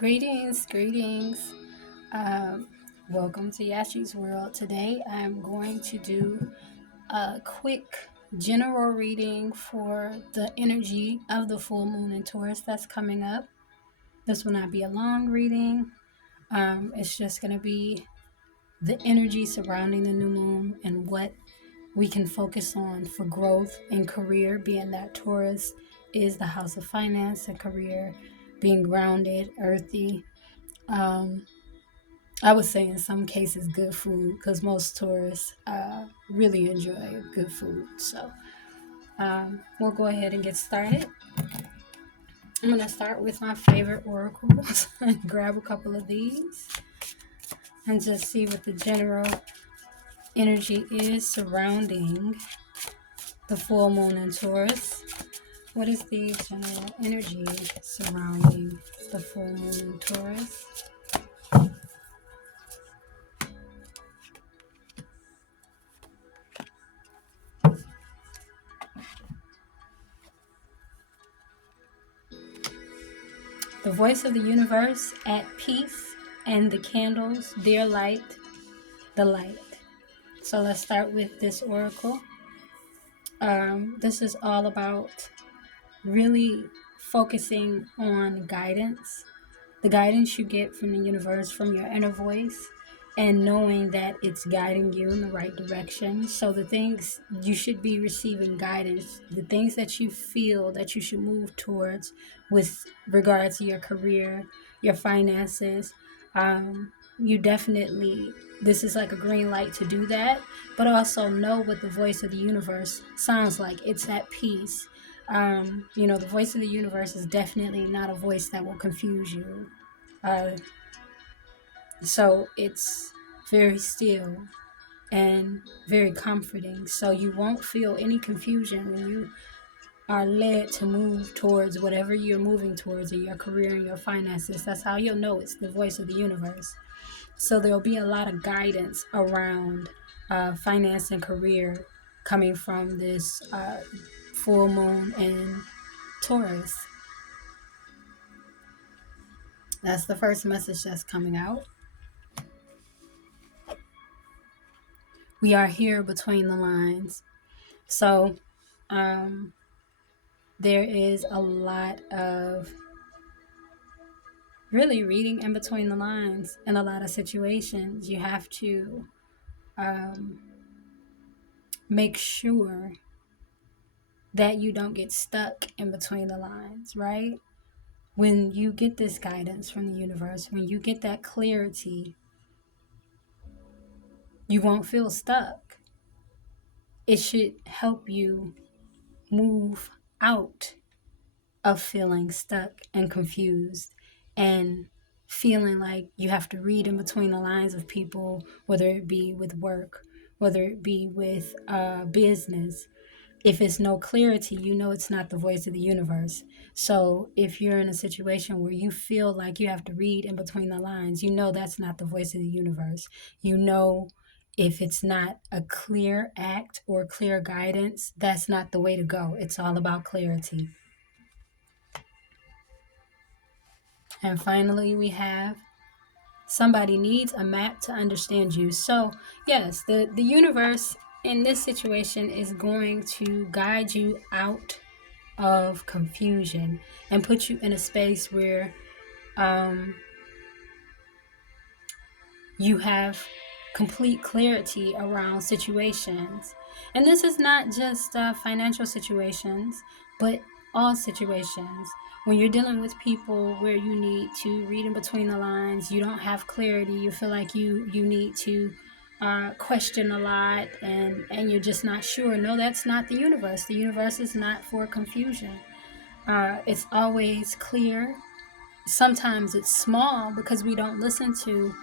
Greetings. Um, Welcome to Yashi's World. Today I'm going to do a quick general reading for the energy of the full moon in Taurus that's coming up. This will not be a long reading. It's just going to be the energy surrounding the new moon and what we can focus on for growth and career, being that Taurus is the house of finance and career, being grounded, earthy. Um, I would say in some cases good food because most tourists really enjoy good food. So we'll go ahead and get started. I'm going to start with my favorite oracles and grab a couple of these and just see what the general energy is surrounding the full moon in Taurus. What is the general energy surrounding the full moon in Taurus? The voice of the universe at peace, and the candles, their light, the light. So let's start with this oracle. This is all about really focusing on guidance, the guidance you get from the universe, from your inner voice, and knowing that it's guiding you in the right direction. So the things you should be receiving guidance, the things that you feel that you should move towards with regard to your career, your finances, you definitely, this is like a green light to do that, but also know what the voice of the universe sounds like. It's at peace. The voice of the universe is definitely not a voice that will confuse you. Uh, so it's very still and very comforting. So you won't feel any confusion when you are led to move towards whatever you're moving towards in your career and your finances. That's how you'll know it's the voice of the universe. So there'll be a lot of guidance around finance and career coming from this full moon in Taurus. That's the first message that's coming out. We are here between the lines. So there is a lot of really reading in between the lines in a lot of situations. You have to make sure that you don't get stuck in between the lines, right? When you get this guidance from the universe, when you get that clarity, you won't feel stuck. It should help you move out of feeling stuck and confused and feeling like you have to read in between the lines of people, whether it be with work, whether it be with business. If it's no clarity, you know it's not the voice of the universe. So if you're in a situation where you feel like you have to read in between the lines, you know that's not the voice of the universe. You know, if it's not a clear act or clear guidance, that's not the way to go. It's all about clarity. And finally, we have somebody needs a map to understand you. So, yes, the universe in this situation is going to guide you out of confusion and put you in a space where you have complete clarity around situations. And this is not just financial situations, but all situations. When you're dealing with people where you need to read in between the lines, you don't have clarity, you feel like you need to question a lot, and you're just not sure. No, that's not the universe. The universe is not for confusion. It's always clear. Sometimes it's small because we don't listen to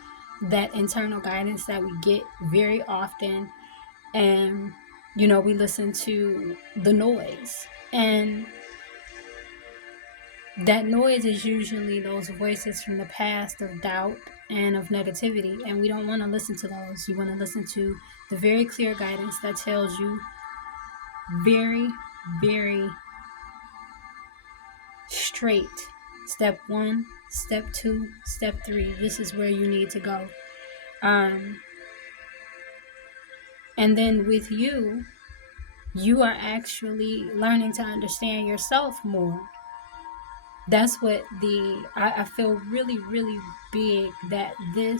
that internal guidance that we get very often. And, we listen to the noise. And that noise is usually those voices from the past of doubt and of negativity. And we don't want to listen to those. You want to listen to the very clear guidance that tells you very, very straight Step 1, step 2, step 3. This is where you need to go. And then with you, you are actually learning to understand yourself more. That's what I feel really, really big that the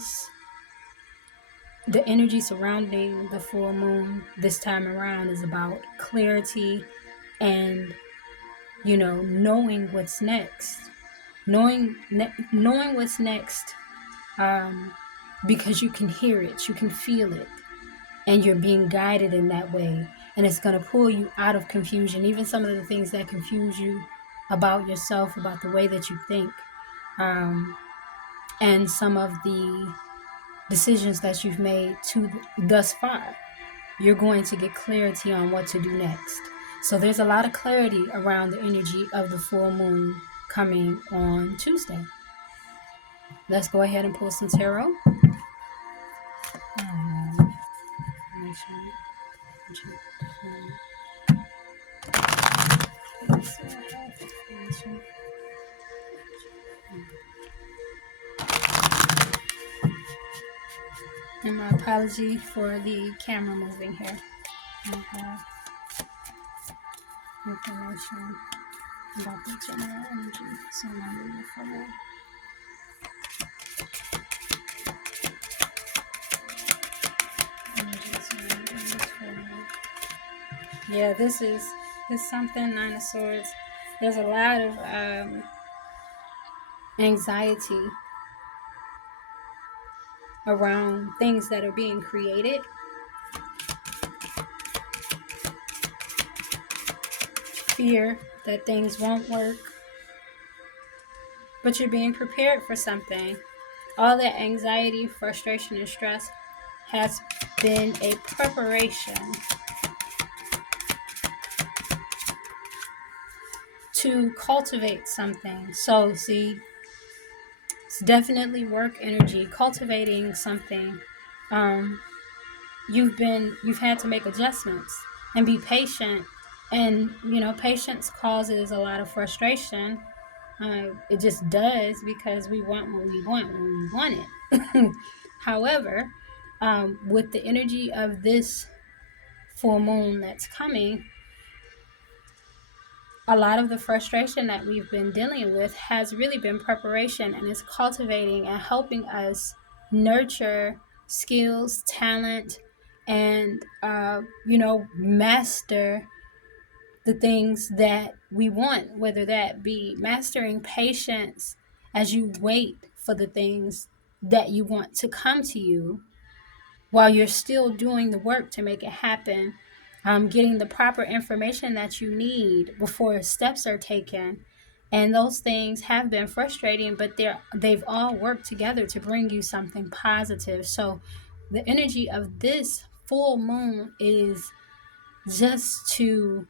energy surrounding the full moon this time around is about clarity and, knowing what's next. Knowing what's next, um, because you can hear it, you can feel it, and you're being guided in that way. And it's going to pull you out of confusion, even some of the things that confuse you about yourself, about the way that you think, and some of the decisions that you've made thus far. You're going to get clarity on what to do next. So there's a lot of clarity around the energy of the full moon coming on Tuesday. Let's go ahead and pull some tarot. And my apology for the camera moving here. I have information about the general energy, so I'm moving forward. Yeah, this is something, Nine of Swords. There's a lot of anxiety around things that are being created. Fear that things won't work. But you're being prepared for something. All that anxiety, frustration, and stress has been a preparation to cultivate something. So, see, it's definitely work energy, cultivating something. You've had to make adjustments and be patient. And, patience causes a lot of frustration. It just does, because we want what we want when we want it. However, with the energy of this full moon that's coming, a lot of the frustration that we've been dealing with has really been preparation, and is cultivating and helping us nurture skills, talent, and, master the things that we want, whether that be mastering patience as you wait for the things that you want to come to you while you're still doing the work to make it happen, getting the proper information that you need before steps are taken. And those things have been frustrating, but they've all worked together to bring you something positive. So the energy of this full moon is just to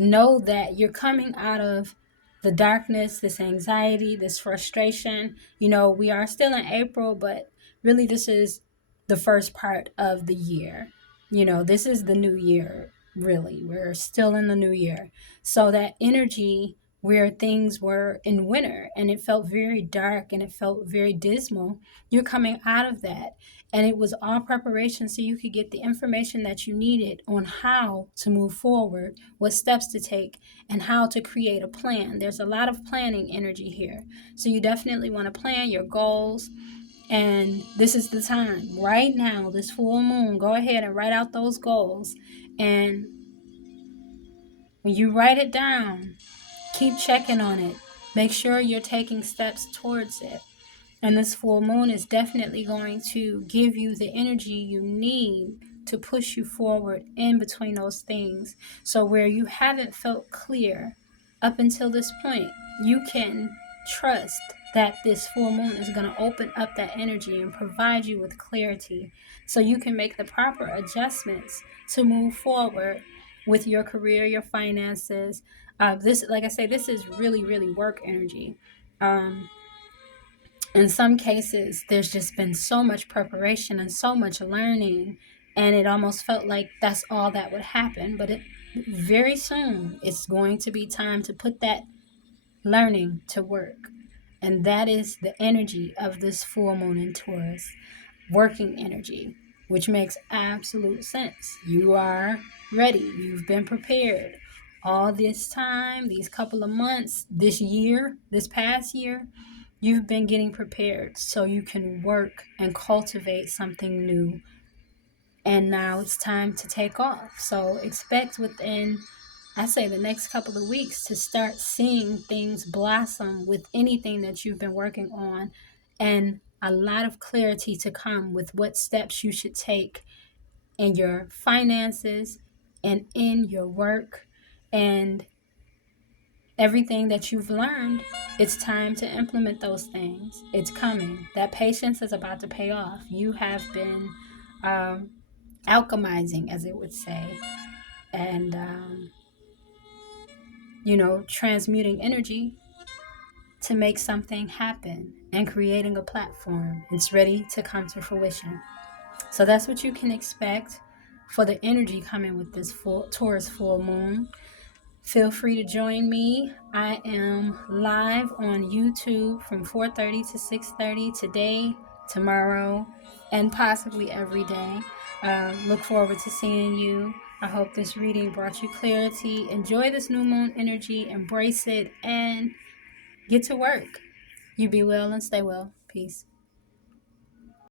know that you're coming out of the darkness, this anxiety, this frustration. We are still in April, but really this is the first part of the year. This is the new year, really. We're still in the new year. So that energy where things were in winter and it felt very dark and it felt very dismal, you're coming out of that. And it was all preparation so you could get the information that you needed on how to move forward, what steps to take, and how to create a plan. There's a lot of planning energy here. So you definitely want to plan your goals. And this is the time, right now, this full moon, go ahead and write out those goals. And when you write it down, keep checking on it. Make sure you're taking steps towards it. And this full moon is definitely going to give you the energy you need to push you forward in between those things. So where you haven't felt clear up until this point, you can trust that this full moon is going to open up that energy and provide you with clarity so you can make the proper adjustments to move forward with your career, your finances. This, like I say, this is really, really work energy. In some cases, there's just been so much preparation and so much learning, and it almost felt like that's all that would happen. But very soon, it's going to be time to put that learning to work. And that is the energy of this full moon in Taurus, working energy, which makes absolute sense. You are ready. You've been prepared all this time, these couple of months, this year, this past year. You've been getting prepared so you can work and cultivate something new. And now it's time to take off. So expect within, I say, the next couple of weeks to start seeing things blossom with anything that you've been working on, and a lot of clarity to come with what steps you should take in your finances and in your work and everything that you've learned. It's time to implement those things. It's coming. That patience is about to pay off. You have been alchemizing, as it would say, and transmuting energy to make something happen and creating a platform. It's ready to come to fruition. So that's what you can expect for the energy coming with this Taurus full moon. Feel free to join me. I am live on YouTube from 4:30 to 6:30 today, tomorrow, and possibly every day. Look forward to seeing you. I hope this reading brought you clarity. Enjoy this new moon energy, embrace it, and get to work. You be well and stay well. Peace.